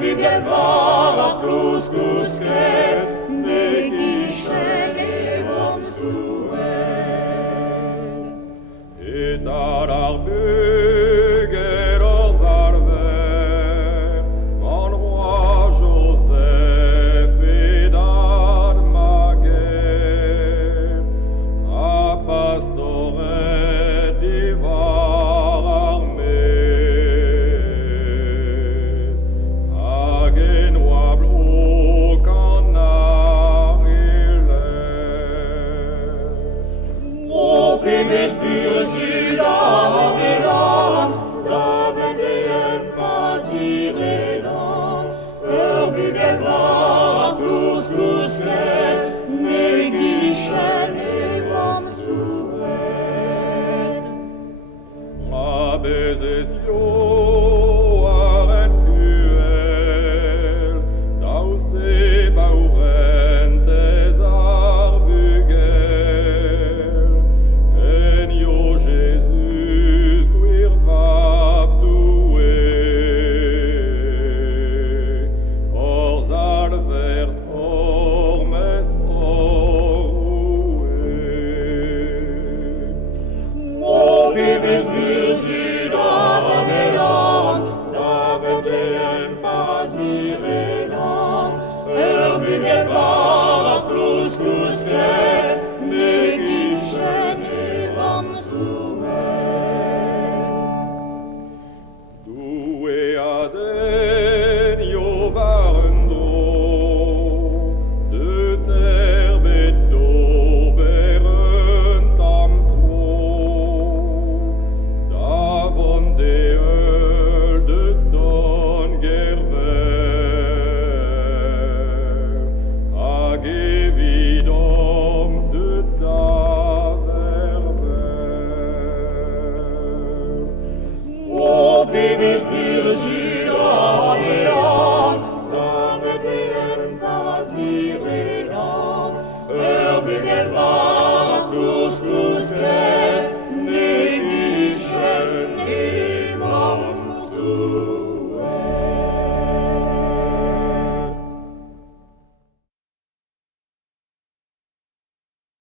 bugel var plus kusket, negische Et ar bugel oz arver, an roi Joseph et dan maguer, a pastoret divar armez, hag enoable o canar ilez. O primes burzid averan, da Bethlehem paziredan, bugel var plus kusket, negische Abezes joaren puel, daus de baurentes ar bugel, en io Jesus quir vabdue, ors alvert ormes orue. O primes burzid averan, da Bethlehem paziredan, bugel var